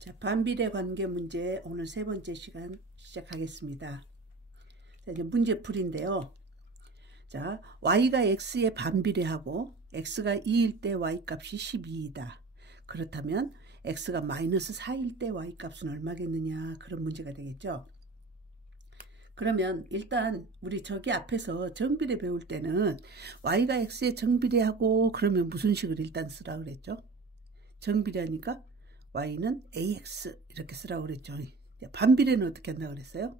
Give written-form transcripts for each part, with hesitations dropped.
자, 반비례 관계 문제 오늘 세 번째 시간 시작하겠습니다. 자, 이제 문제풀인데요. 자, y가 x에 반비례하고 x가 2일 때 y 값이 12이다. 그렇다면 x가 마이너스 4일 때 y 값은 얼마겠느냐, 그런 문제가 되겠죠. 그러면 일단 우리 저기 앞에서 정비례 배울 때는 y가 x에 정비례하고 그러면 무슨 식을 일단 쓰라 그랬죠? 정비례하니까 y는 ax 이렇게 쓰라고 그랬죠. 반비례는 어떻게 한다고 그랬어요?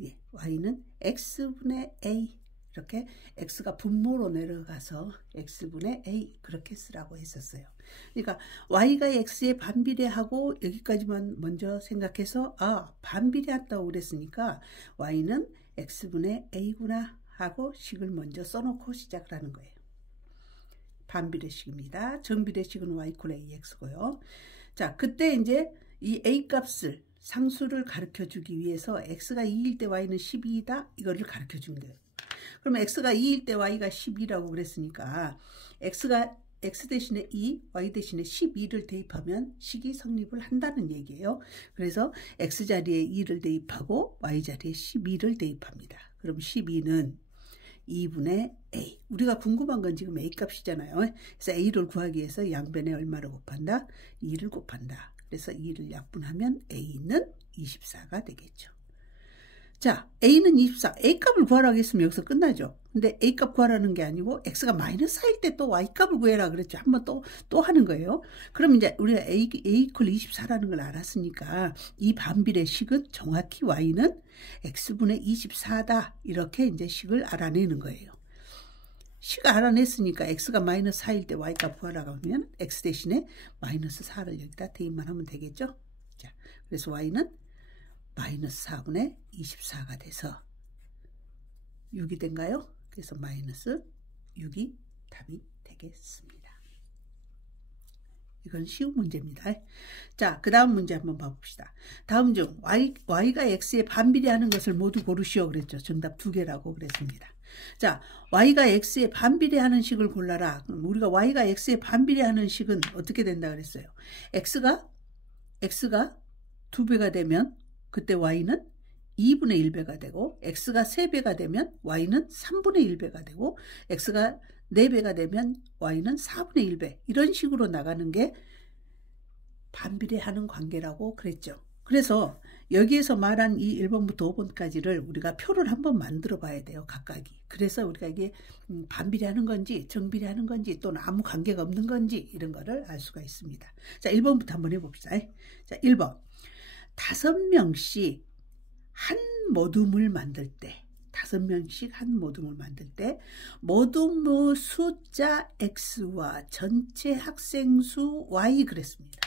예, y는 x분의 a, 이렇게 x가 분모로 내려가서 x분의 a 그렇게 쓰라고 했었어요. 그러니까 y가 x에 반비례하고 여기까지만 먼저 생각해서 반비례한다고 그랬으니까 y는 x분의 a구나 하고 식을 먼저 써놓고 시작을 하는 거예요. 반비례식입니다. 정비례식은 y = ax고요. 자, 그때 이제 이 a 값을 상수를 가르쳐 주기 위해서 x가 2일 때 y는 12이다 이거를 가르쳐 준 거예요. 그러면 x가 2일 때 y가 12라고 그랬으니까 x 대신에 2, y 대신에 12를 대입하면 식이 성립을 한다는 얘기예요. 그래서 x 자리에 2를 대입하고 y 자리에 12를 대입합니다. 그럼 12는 2분의 a. 우리가 궁금한 건 지금 a 값이잖아요. 그래서 a를 구하기 위해서 양변에 얼마를 곱한다? 2를 곱한다. 그래서 2를 약분하면 a는 24가 되겠죠. 자, a는 24. a 값을 구하라고 했으면 여기서 끝나죠. 근데 a 값 구하라는 게 아니고 x가 마이너스 4일 때 또 y 값을 구해라 그랬죠. 한번 또 하는 거예요. 그럼 이제 우리가 a = 24라는 걸 알았으니까 이 반비례식은 정확히 y는 x분의 24다. 이렇게 이제 식을 알아내는 거예요. 식을 알아냈으니까 x가 마이너스 4일 때 y 값 구하라고 하면 x 대신에 마이너스 4를 여기다 대입만 하면 되겠죠. 자, 그래서 y는 마이너스 4분의 24가 돼서 6이 된가요? 그래서 마이너스 6이 답이 되겠습니다. 이건 쉬운 문제입니다. 자, 그 다음 문제 한번 봐봅시다. 다음 중 y가 x에 반비례하는 것을 모두 고르시오 그랬죠. 정답 2개라고 그랬습니다. 자, y가 x에 반비례하는 식을 골라라. 그럼 우리가 y가 x에 반비례하는 식은 어떻게 된다 그랬어요? x가 2배가 되면 그때 y는 2분의 1배가 되고, x가 3배가 되면 y는 3분의 1배가 되고, x가 4배가 되면 y는 4분의 1배. 이런 식으로 나가는 게 반비례하는 관계라고 그랬죠. 그래서 여기에서 말한 이 1번부터 5번까지를 우리가 표를 한번 만들어 봐야 돼요. 각각이. 그래서 우리가 이게 반비례하는 건지 정비례하는 건지 또는 아무 관계가 없는 건지 이런 거를 알 수가 있습니다. 자, 1번부터 한번 해봅시다. 자, 1번. 5명씩 한 모둠을 만들 때, 5명씩 한 모둠을 만들 때 모둠의 숫자 x와 전체 학생 수 y 그랬습니다.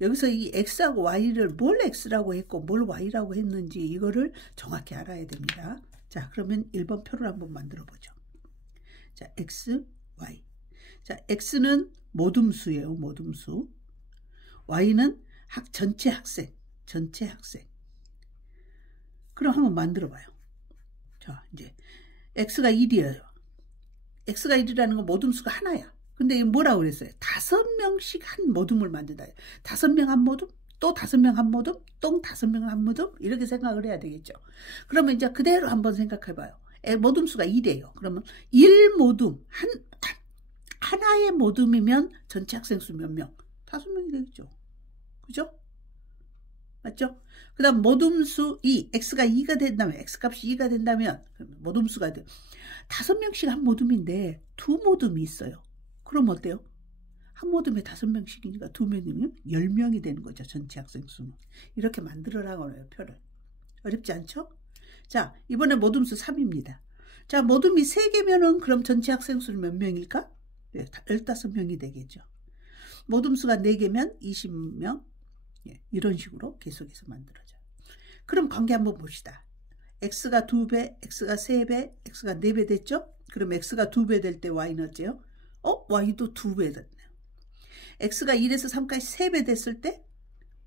여기서 이 x하고 y를 뭘 x라고 했고 뭘 y라고 했는지 이거를 정확히 알아야 됩니다. 자, 그러면 1번 표를 한번 만들어 보죠. 자, x, y. 자, x는 모둠수예요. 모둠수. y는 전체 학생. 그럼 한번 만들어 봐요. 자, 이제 x가 1이에요. x가 1이라는 건 모둠수가 하나야. 근데 뭐라고 그랬어요? 5명씩 한 모둠을 만든다. 5명 한 모둠, 또 5명 한 모둠, 또 5명 한 모둠, 이렇게 생각을 해야 되겠죠. 그러면 이제 그대로 한번 생각해 봐요. 모둠수가 1이에요. 그러면 1모둠, 하나의 모둠이면 전체 학생 수 몇 명? 5명이 되겠죠. 그죠? 맞죠? 그 다음 모둠수 2, x가 2가 된다면, x값이 2가 된다면 모둠수가 돼. 5명씩 한 모둠인데 2모둠이 있어요. 그럼 어때요? 한 모둠에 5명씩이니까 2명이면 10명이 되는 거죠. 전체 학생 수는. 이렇게 만들어라고 해요. 표를. 어렵지 않죠? 자, 이번에 모둠수 3입니다. 자, 모둠이 3개면은 그럼 전체 학생 수는 몇 명일까? 네, 15명이 되겠죠. 모둠수가 4개면 20명. 이런 식으로 계속해서 만들어져요. 그럼 관계 한번 봅시다. x가 2배, x가 3배, x가 4배 됐죠? 그럼 x가 2배 될 때 y는 어째요? y도 2배 됐네요. x가 1에서 3까지 3배 됐을 때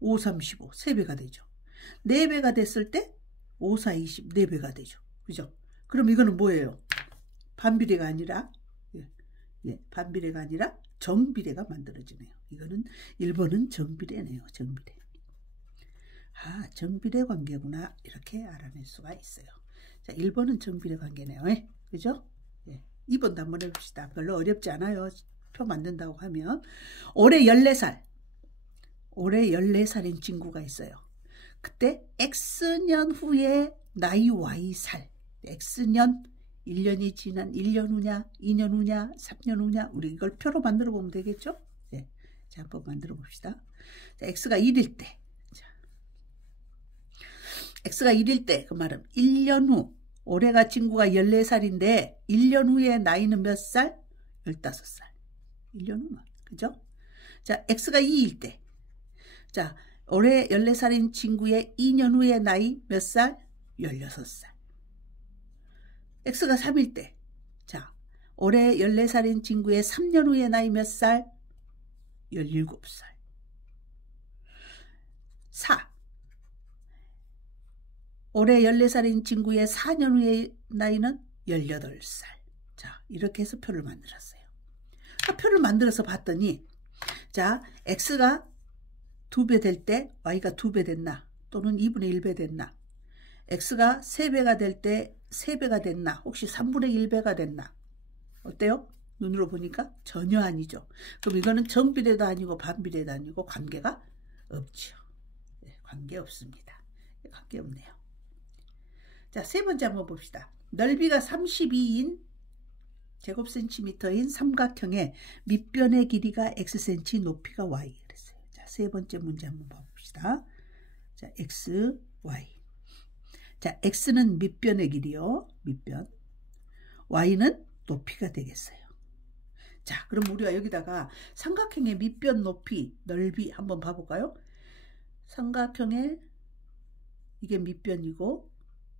5, 35, 3배가 되죠. 4배가 됐을 때 5, 4, 20, 4배가 되죠. 그죠? 그럼 이거는 뭐예요? 반비례가 아니라 반비례가 아니라 정비례가 만들어지네요. 이거는 1번은 정비례네요. 정비례. 아, 정비례 관계구나. 이렇게 알아낼 수가 있어요. 자, 1번은 정비례 관계네요. 그죠? 2번도 한번 해봅시다. 별로 어렵지 않아요. 표 만든다고 하면. 올해 14살. 올해 14살인 친구가 있어요. 그때 X년 후에 나이 Y살. X년 1년이 지난 1년 후냐, 2년 후냐, 3년 후냐. 우리 이걸 표로 만들어 보면 되겠죠? 자, 한번 만들어 봅시다. 자, X가 1일 때. 자, X가 1일 때, 그 말은 1년 후. 올해가 친구가 14살인데 1년 후에 나이는 몇 살? 15살. 1년 후만. 그죠? 자, X가 2일 때. 자, 올해 14살인 친구의 2년 후에 나이 몇 살? 16살. X가 3일 때. 자, 올해 14살인 친구의 3년 후에 나이 몇 살? 17살. 4. 올해 14살인 친구의 4년 후의 나이는 18살. 자, 이렇게 해서 표를 만들었어요. 표를 만들어서 봤더니, 자, X가 2배 될 때 Y가 2배 됐나? 또는 2분의 1배 됐나? X가 3배가 될 때 3배가 됐나? 혹시 3분의 1배가 됐나? 어때요? 눈으로 보니까 전혀 아니죠. 그럼 이거는 정비례도 아니고 반비례도 아니고 관계가 없죠. 관계 없습니다. 관계 없네요. 자, 세 번째 한번 봅시다. 넓이가 32인 제곱센티미터인 삼각형의 밑변의 길이가 xcm, 높이가 y. 그랬어요. 자, 세 번째 문제 한번 봐봅시다. 자, x, y. 자, x는 밑변의 길이요. 밑변. y는 높이가 되겠어요. 자, 그럼 우리가 여기다가 삼각형의 밑변, 높이, 넓이 한번 봐볼까요? 삼각형의 이게 밑변이고,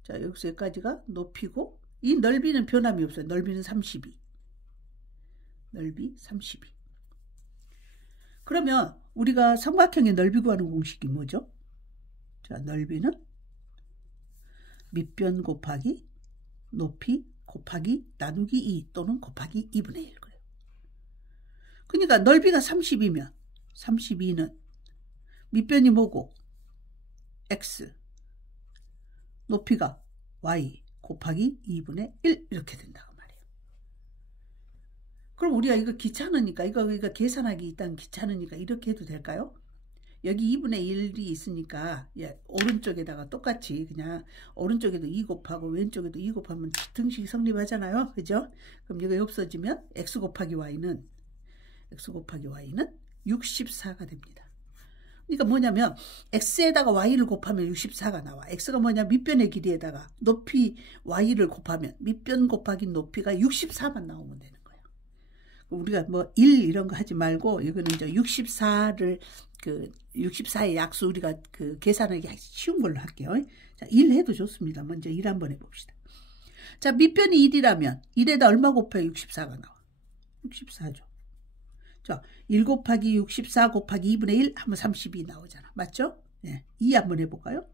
자, 여기서 여기까지가 높이고, 이 넓이는 변함이 없어요. 넓이는 32. 넓이 32. 그러면 우리가 삼각형의 넓이 구하는 공식이 뭐죠? 자, 넓이는 밑변 곱하기 높이 곱하기 나누기 2 또는 곱하기 2분의 1. 그래요. 그러니까 넓이가 30이면 32는 밑변이 뭐고? x. 높이가 y 곱하기 2분의 1 이렇게 된다고 말이에요. 그럼 우리가 이거 귀찮으니까 이거 계산하기 일단 귀찮으니까 이렇게 해도 될까요? 여기 2분의 1이 있으니까 오른쪽에다가 똑같이 그냥 오른쪽에도 2 곱하고 왼쪽에도 2 곱하면 등식이 성립하잖아요. 그죠? 그럼 이거 없어지면 x 곱하기 y는 64가 됩니다. 그러니까 뭐냐면 x에다가 y를 곱하면 64가 나와. x가 뭐냐? 밑변의 길이에다가 높이 y를 곱하면 밑변 곱하기 높이가 64만 나오면 되는 거예요. 우리가 뭐 1 이런 거 하지 말고 이거는 이제 64를 64의 약수 우리가 계산하기 쉬운 걸로 할게요. 자, 1 해도 좋습니다. 먼저 1 한번 해봅시다. 자, 밑변이 1이라면 1에다 얼마 곱해야 64가 나와? 64죠. 자, 1 곱하기 64 곱하기 2분의 1 하면 32 나오잖아. 맞죠? 네, 2 한번 해볼까요?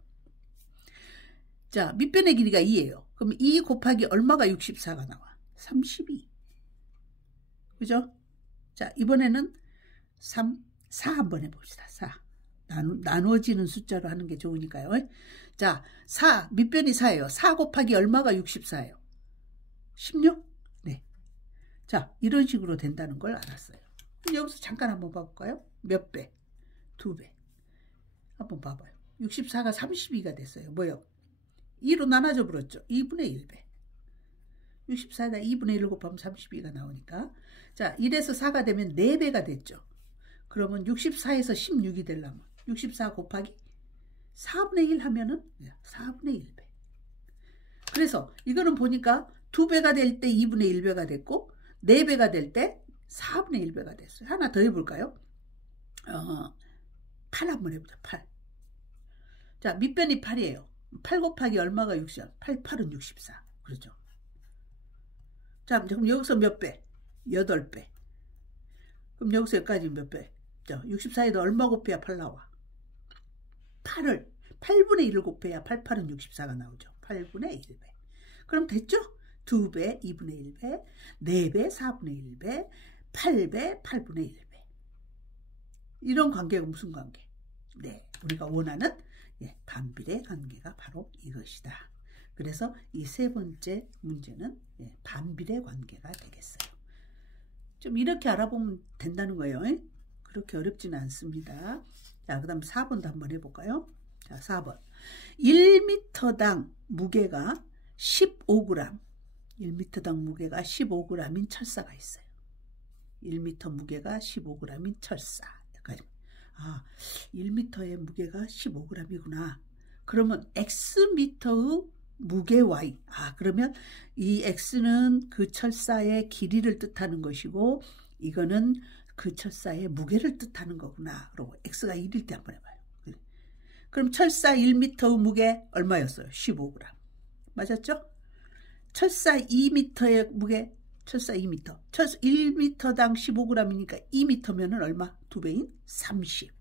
자, 밑변의 길이가 2예요. 그럼 2 곱하기 얼마가 64가 나와? 32. 그죠? 자, 이번에는 4 한번 해봅시다. 4. 나누어지는 숫자로 하는 게 좋으니까요. 자, 4. 밑변이 4예요. 4 곱하기 얼마가 64예요? 16? 네. 자, 이런 식으로 된다는 걸 알았어요. 여기서 잠깐 한번 봐볼까요? 몇 배? 2배. 한번 봐봐요. 64가 32가 됐어요. 뭐요? 2로 나눠져 버렸죠. 2분의 1배. 64에다 2분의 1을 곱하면 32가 나오니까. 자, 1에서 4가 되면 4배가 됐죠. 그러면 64에서 16이 되려면 64 곱하기 4분의 1 하면은 4분의 1배. 그래서 이거는 보니까 2배가 될 때 2분의 1배가 됐고 4배가 될 때 4분의 1배가 됐어요. 하나 더 해볼까요? 8 한번 해보자. 8. 자, 밑변이 8이에요. 8 곱하기 얼마가 64? 8, 8은 64. 그렇죠. 자, 그럼 여기서 몇 배? 8배. 그럼 여기서 여기까지 몇 배? 64에도 얼마 곱해야 8 나와? 8을 8분의 1을 곱해야 8, 8은 64가 나오죠. 8분의 1배. 그럼 됐죠? 2배, 2분의 1배, 4배, 4분의 1배, 8배, 8분의 1배. 이런 관계가 무슨 관계? 네, 우리가 원하는 반비례 관계가 바로 이것이다. 그래서 이 세 번째 문제는 반비례 관계가 되겠어요. 좀 이렇게 알아보면 된다는 거예요. 그렇게 어렵지는 않습니다. 자, 그 다음 4번도 한번 해볼까요? 자, 4번. 1m당 무게가 15g. 1m당 무게가 15g인 철사가 있어요. 1m 무게가 15g인 철사. 아, 1m의 무게가 15g이구나. 그러면 xm의 무게 y. 아, 그러면 이 x는 그 철사의 길이를 뜻하는 것이고 이거는 그 철사의 무게를 뜻하는 거구나. 그리고 x가 1일 때 한번 해봐요. 그럼 철사 1m의 무게 얼마였어요? 15g. 맞았죠? 철사 2m의 무게, 철사 2m. 철사 1m당 15g이니까 2m면은 얼마? 2배인 30.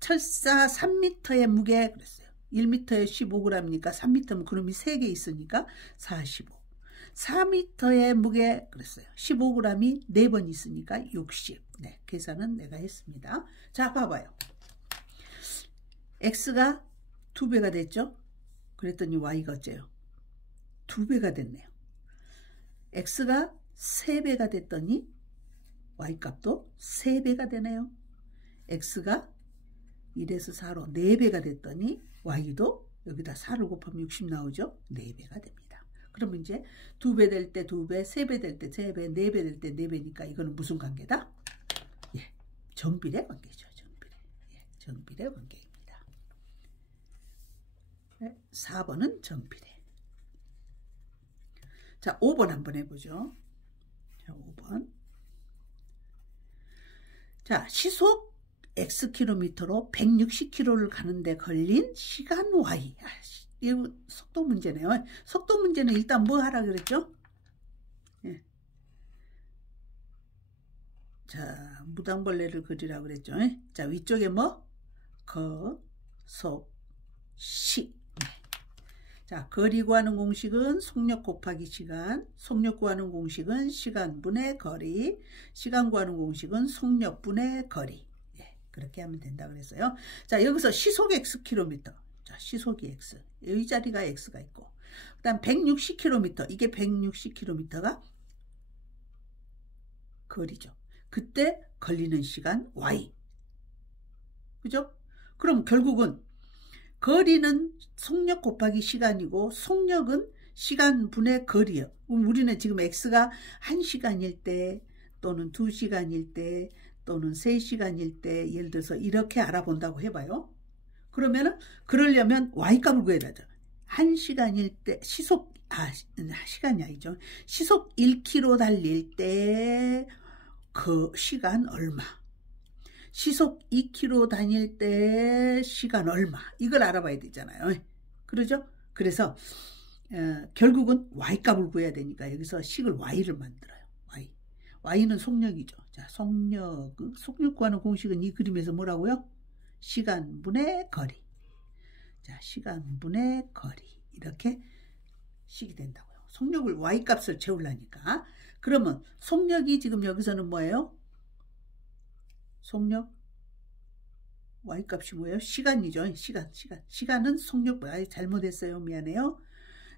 철사 3m의 무게, 그랬어요. 1m에 15g이니까 3m면 그놈이 3개 있으니까 45. 4m의 무게, 그랬어요. 15g이 4번 있으니까 60. 네, 계산은 내가 했습니다. 자, 봐봐요. x가 2배가 됐죠? 그랬더니 y가 어째요? 2배가 됐네요. x가 3배가 됐더니 y값도 3배가 되네요. x가 1에서 4로 4배가 됐더니 y도 여기다 4를 곱하면 60 나오죠? 4배가 됩니다. 그러면 이제 2배 될 때 2배, 3배 될 때 3배, 4배 될 때 4배니까 이거는 무슨 관계다? 예, 정비례 관계죠. 정비례. 예, 정비례 관계입니다. 4번은 정비례. 자, 5번 한번 해보죠. 자, 5번. 자, 시속 Xkm로 160km를 가는데 걸린 시간 Y. 이거 속도 문제네요. 속도 문제는 일단 뭐 하라 그랬죠? 예. 자, 무당벌레를 그리라 그랬죠. 자, 위쪽에 뭐? 거, 속, 시. 자, 거리 구하는 공식은 속력 곱하기 시간, 속력 구하는 공식은 시간분의 거리, 시간 구하는 공식은 속력분의 거리. 예, 그렇게 하면 된다 그랬어요. 자, 여기서 시속 Xkm. 자, 시속이 X. 이 자리가 X가 있고. 그 다음 160km. 이게 160km가 거리죠. 그때 걸리는 시간 Y. 그죠? 그럼 결국은 거리는 속력 곱하기 시간이고 속력은 시간분의 거리예요. 우리는 지금 x가 1시간일 때 또는 2시간일 때 또는 3시간일 때 예를 들어서 이렇게 알아본다고 해봐요. 그러면은 그러려면 y값을 구해야 되죠. 1시간일 때 시속 시간이 아니죠. 시속 1km 달릴 때 그 시간 얼마. 시속 2km 다닐 때 시간 얼마. 이걸 알아봐야 되잖아요. 그러죠? 그래서 결국은 y값을 구해야 되니까 여기서 식을 y를 만들어요. y는 속력이죠. 자, 속력 구하는 공식은 이 그림에서 뭐라고요? 시간분의 거리. 자, 시간분의 거리. 이렇게 식이 된다고요. 속력을 y값을 채우려니까. 그러면 속력이 지금 여기서는 뭐예요? 속력 y값이 뭐예요? 시간이죠. 시간은 속력. 잘못했어요. 미안해요.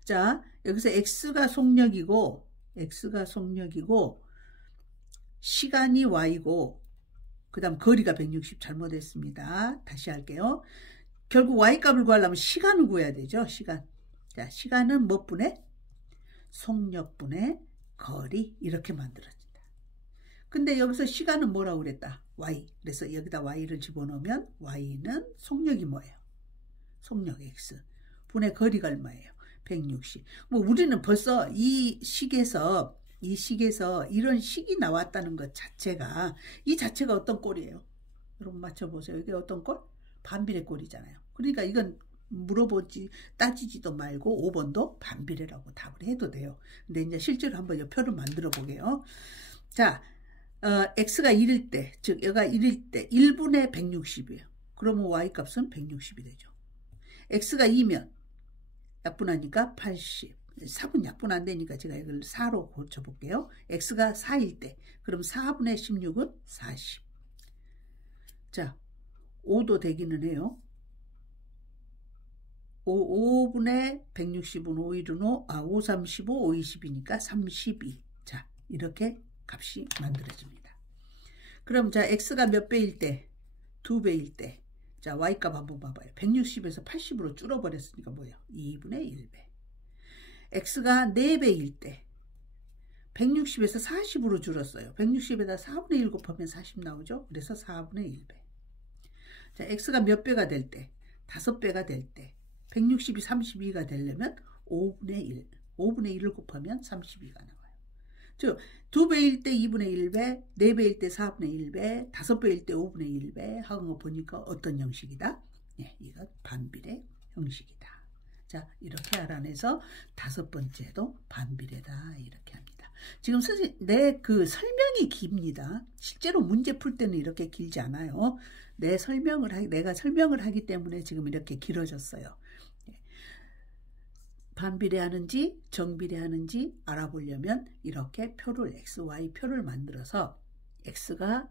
자, 여기서 x가 속력이고 시간이 y고 그 다음 거리가 160 잘못했습니다. 다시 할게요. 결국 y값을 구하려면 시간을 구해야 되죠. 시간. 자, 시간은 뭐 분의? 속력분의 거리. 이렇게 만들어진다. 근데 여기서 시간은 뭐라고 그랬다? y. 그래서 여기다 y를 집어넣으면 y는 속력이 뭐예요? 속력 x. 분의 거리가 얼마예요? 160. 뭐 우리는 벌써 이 식에서 이런 식이 나왔다는 것 자체가 이 자체가 어떤 꼴이에요? 여러분 맞춰보세요. 이게 어떤 꼴? 반비례 꼴이잖아요. 그러니까 이건 따지지도 말고 5번도 반비례라고 답을 해도 돼요. 근데 이제 실제로 한번 이 표를 만들어 보게요. 자, x가 1일 때, 즉 여기가 1일 때 1분의 160이에요. 그러면 y값은 160이 되죠. x가 2면 약분하니까 80. 4분 약분 안 되니까 제가 이걸 4로 고쳐볼게요. x가 4일 때 그럼 4분의 16은 40. 자, 5도 되기는 해요. 5분의 160은 5일은 5, 3, 15, 5, 20이니까 32. 자, 이렇게 값이 만들어집니다. 그럼 자, x가 몇 배일 때? 2배일 때. 자, y값 한번 봐봐요. 160에서 80으로 줄어버렸으니까 뭐예요? 2분의 1배. x가 4배일 때 160에서 40으로 줄었어요. 160에다 4분의 1 곱하면 40 나오죠? 그래서 4분의 1배. 자, x가 몇 배가 될 때? 5배가 될 때 160이 32가 되려면 5분의 1. 5분의 1을 곱하면 32가 나와요. 즉 2배일 때 2분의 1배, 4배일 때 4분의 1배, 5배일 때 5분의 1배 하는 거 보니까 어떤 형식이다? 네, 이거 반비례 형식이다. 자, 이렇게 알아내서 5번째도 반비례다 이렇게 합니다. 지금 내 그 설명이 깁니다. 실제로 문제 풀 때는 이렇게 길지 않아요. 내가 설명을 하기 때문에 지금 이렇게 길어졌어요. 반비례하는지 정비례하는지 알아보려면 이렇게 표를 x, y 표를 만들어서 x가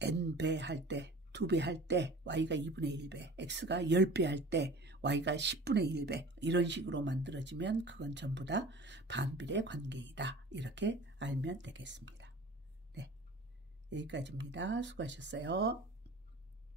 n배 할 때 2배 할 때 y가 2분의 1배, x가 10배 할 때 y가 10분의 1배 이런 식으로 만들어지면 그건 전부 다 반비례 관계이다. 이렇게 알면 되겠습니다. 네, 여기까지입니다. 수고하셨어요.